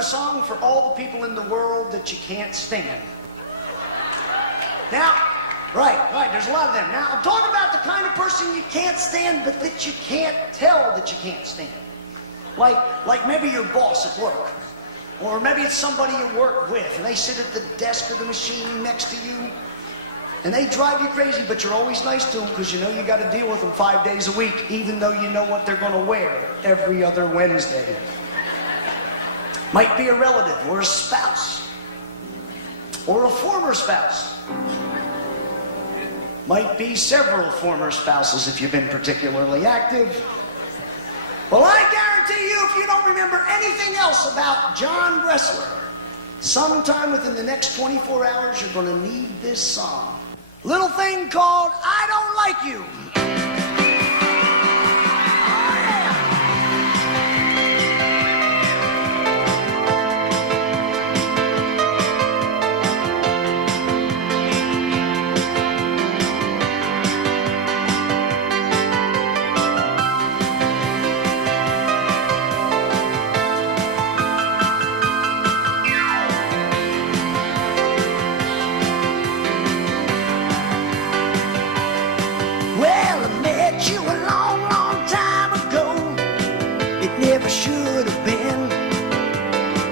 a song for all the people in the world that you can't stand. Now, right, there's a lot of them. Now, I'm talking about the kind of person you can't stand, but that you can't tell that you can't stand. Like maybe your boss at work. Or maybe it's somebody you work with, and they sit at the desk or the machine next to you, and they drive you crazy, but you're always nice to them because you know you got to deal with them 5 days a week, even though you know what they're going to wear every other Wednesday. Might be a relative or a spouse or a former spouse. Might be several former spouses if you've been particularly active. Well, I guarantee you, if you don't remember anything else about John Bressler, sometime within the next 24 hours, you're going to need this song. Little thing called I Don't Like You. Should have been,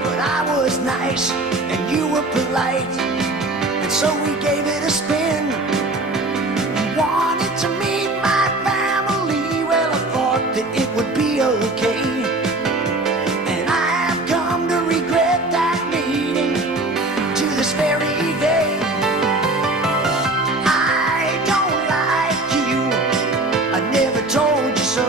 but I was nice and you were polite, and so we gave it a spin. You wanted to meet my family, well, I thought that it would be okay, and I have come to regret that meeting to this very day. I don't like you, I never told you so.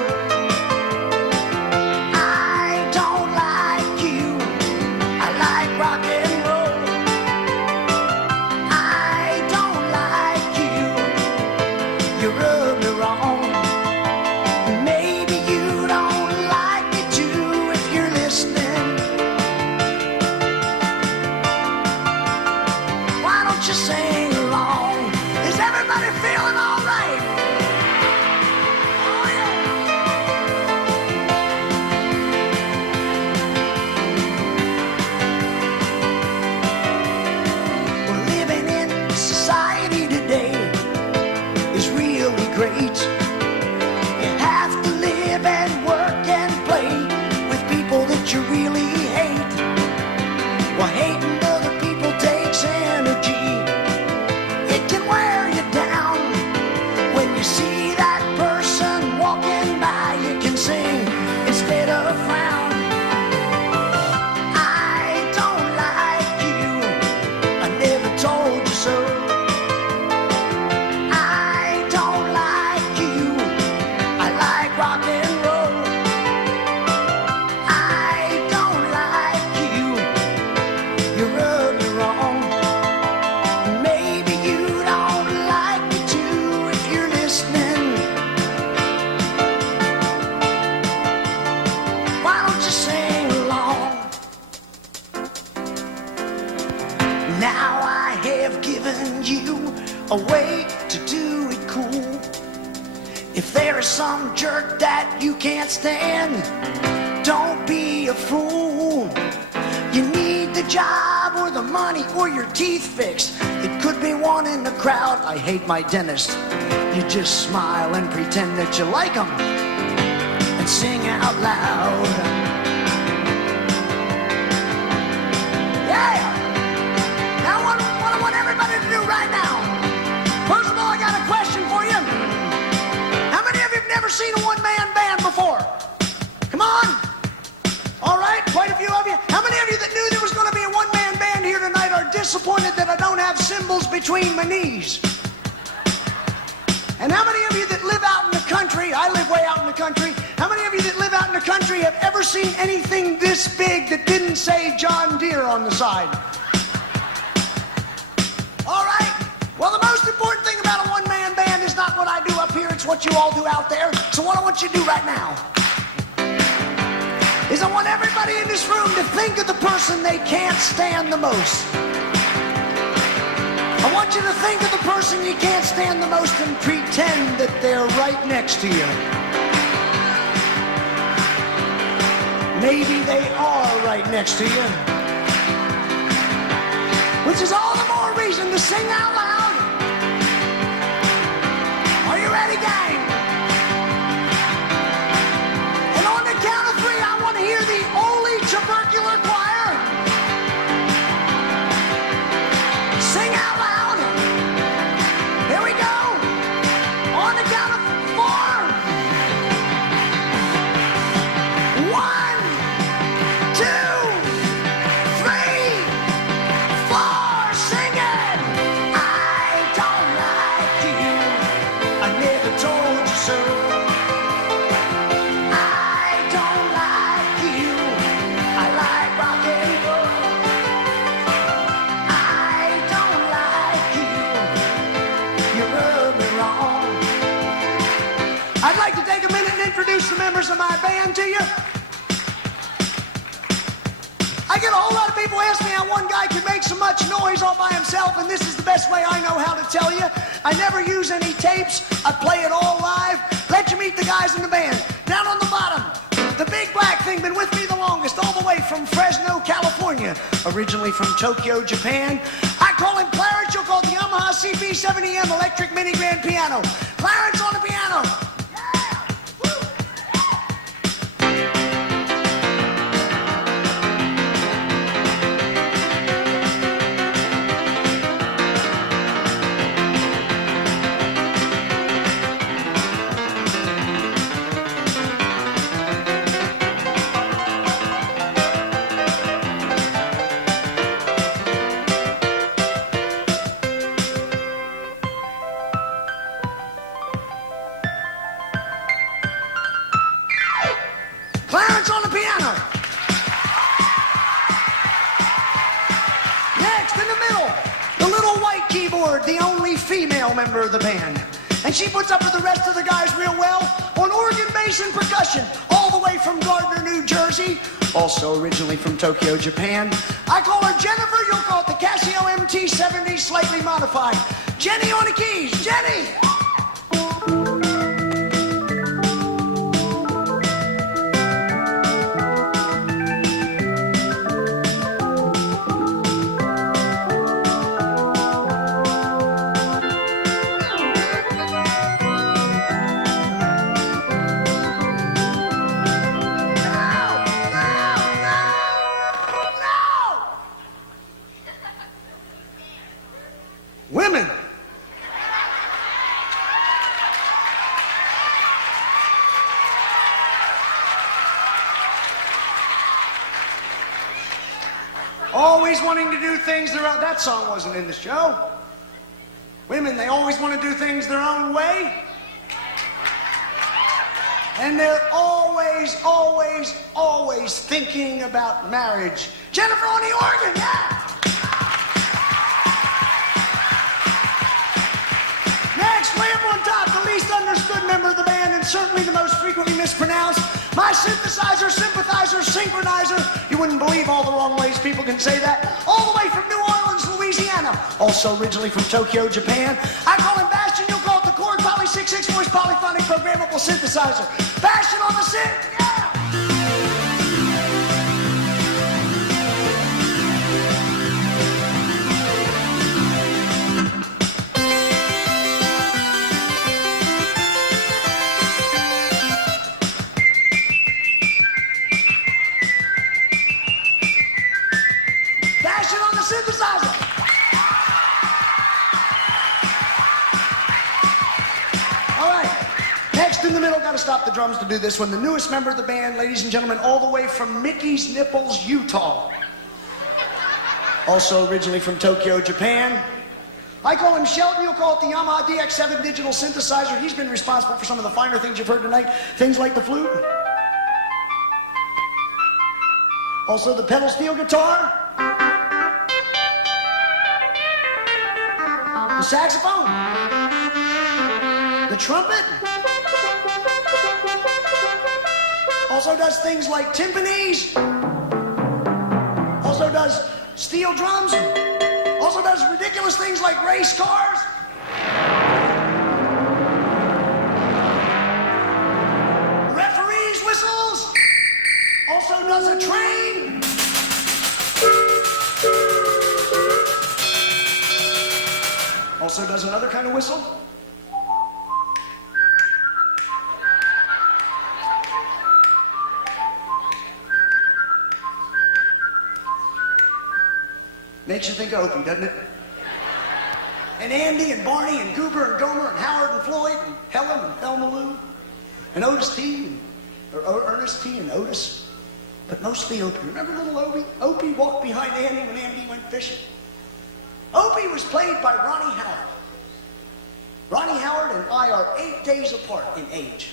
Now I have given you a way to do it cool. If there is some jerk that you can't stand, don't be a fool. You need the job or the money or your teeth fixed. It could be one in the crowd. I hate my dentist. You just smile and pretend that you like him and sing out loud. Yeah! Now what I want everybody to do right now. First of all, I got a question for you. How many of you have never seen a one-man band before? Come on. All right, quite a few of you. How many of you that knew there was going to be a one-man band here tonight are disappointed that I don't have cymbals between my knees? And how many of you that live out in the country, I live way out in the country, how many of you that live out in the country have ever seen anything this big that didn't say John Deere on the side? All right. Well, the most important thing about a one-man band is not what I do up here, it's what you all do out there. So what I want you to do right now is I want everybody in this room to think of the person they can't stand the most. I want you to think of the person you can't stand the most and pretend that they're right next to you. Maybe they are right next to you. Which is all the more reason to sing out loud. Are you ready, gang? And on the count of three, I want to hear the Ole Tubercular Choir. Sing out loud. Here we go. On the count of four. 1, 2, 3, 4. Sing it. I don't like you. I never told you so. I don't like you. I like rock and roll. I don't like you. You rub me wrong. I'd like to take a minute and introduce the members of my band to you. I get a whole lot of people ask me how one guy can make so much noise all by himself, and this is the best way I know how to tell you. I never use any tapes. I play it all live. Let you meet the guys in the band. Down on the bottom, the big black thing, been with me the longest, all the way from Fresno, California, originally from Tokyo, Japan. I call him Clarence. You'll call the Yamaha CB70M electric mini grand piano. Clarence on the piano. Clarence on the piano. Next, in the middle, the little white keyboard, the only female member of the band. And she puts up with the rest of the guys real well on organ, bass, and percussion, all the way from Gardner, New Jersey, also originally from Tokyo, Japan. I call her Jennifer. You'll call it the Casio MT-70, slightly modified. Jenny on the keys. Jenny! Women. Always wanting to do things their own. That song wasn't in the show. Women, they always want to do things their own way. And they're always, always, always thinking about marriage. Jennifer on the organ, yeah! Next, way up on top, the least understood member of the band and certainly the most frequently mispronounced, my synthesizer, sympathizer, synchronizer. You wouldn't believe all the wrong ways people can say that. All the way from New Orleans, Louisiana. Also originally from Tokyo, Japan. I call him Bastion. You'll call it the Korg Poly 66 voice polyphonic programmable synthesizer. Bastion on the synth, yeah! On the synthesizer. All right. Next in the middle, got to stop the drums to do this one. The newest member of the band, ladies and gentlemen, all the way from Mickey's Nipples, Utah. Also originally from Tokyo, Japan. I call him Sheldon. You'll call it the Yamaha DX7 digital synthesizer. He's been responsible for some of the finer things you've heard tonight. Things like the flute. Also the pedal steel guitar. The saxophone, the trumpet, also does things like timpanis, also does steel drums, also does ridiculous things like race cars. Referees' whistles, also does a train. Also does another kind of whistle. Makes you think of Opie, doesn't it? And Andy and Barney and Goober and Gomer and Howard and Floyd and Helen and Thelma Lou and Otis T. or Ernest T. and Otis. But mostly Opie. Remember little Opie? Opie walked behind Andy when Andy went fishing. Opie was played by Ronnie Howard. Ronnie Howard and I are 8 days apart in age.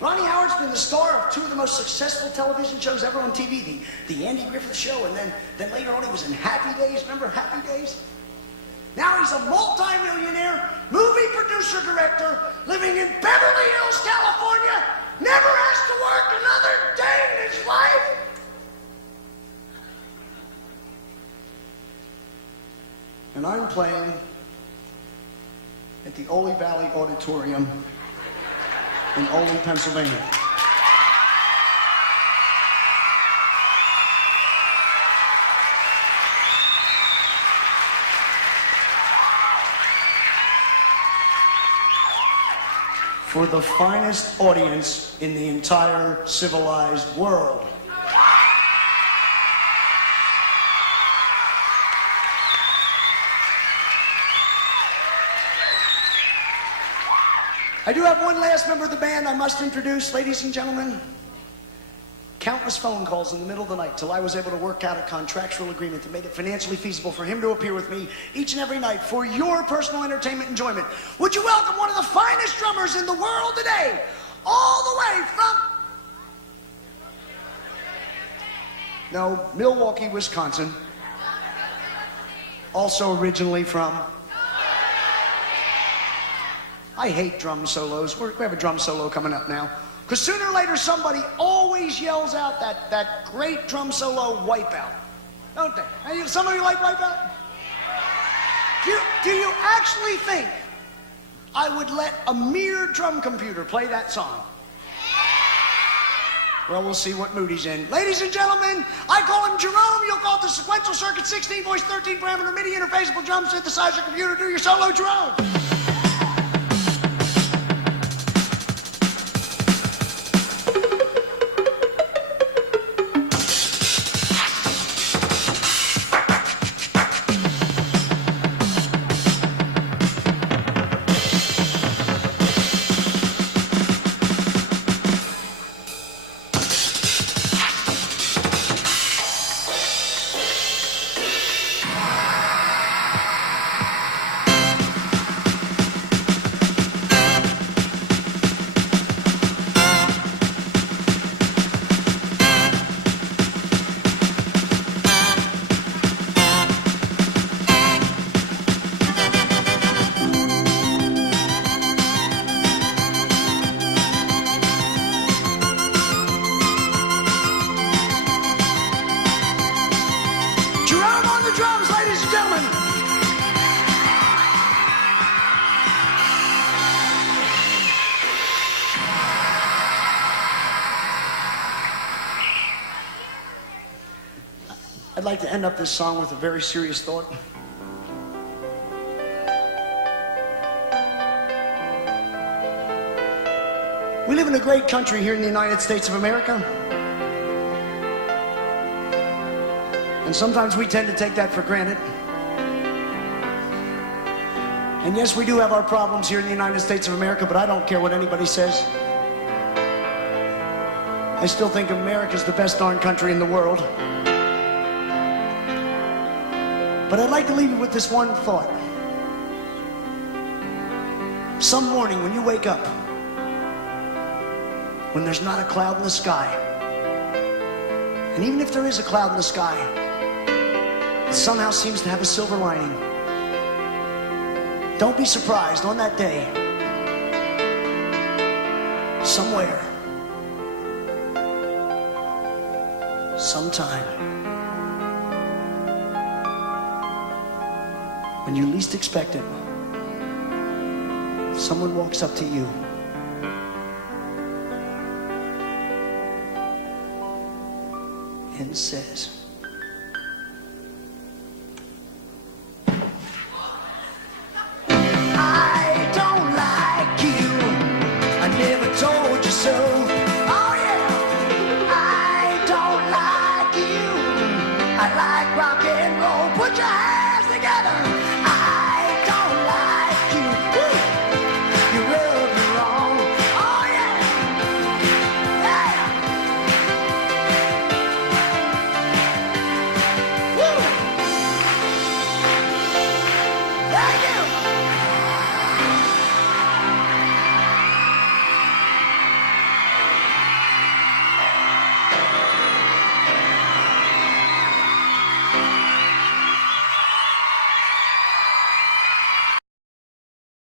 Ronnie Howard's been the star of two of the most successful television shows ever on TV, the Andy Griffith Show, and then later on he was in Happy Days. Remember Happy Days? Now he's a multi-millionaire movie producer director living in Beverly Hills, California. Never has to work another day in his life. And I'm playing at the Ole Valley Auditorium in Ole, Pennsylvania. For the finest audience in the entire civilized world. I do have one last member of the band I must introduce, ladies and gentlemen. Countless phone calls in the middle of the night till I was able to work out a contractual agreement that made it financially feasible for him to appear with me each and every night for your personal entertainment enjoyment. Would you welcome one of the finest drummers in the world today, all the way from... No, Milwaukee, Wisconsin. Also originally from... I hate drum solos. We have a drum solo coming up now. Because sooner or later, somebody always yells out that great drum solo, Wipeout. Don't they? Some of you like Wipeout? Do you actually think I would let a mere drum computer play that song? Well, we'll see what mood he's in. Ladies and gentlemen, I call him Jerome. You'll call it the sequential circuit, 16 voice, 13 parameter MIDI interfaceable drum synthesizer computer. Do your solo, Jerome. I'd like to end up this song with a very serious thought. We live in a great country here in the United States of America. And sometimes we tend to take that for granted. And yes, we do have our problems here in the United States of America, but I don't care what anybody says. I still think America's the best darn country in the world. But I'd like to leave you with this one thought. Some morning when you wake up, when there's not a cloud in the sky, and even if there is a cloud in the sky, it somehow seems to have a silver lining. Don't be surprised on that day, somewhere, sometime, when you least expect it, someone walks up to you and says, I don't like you, I never told you so.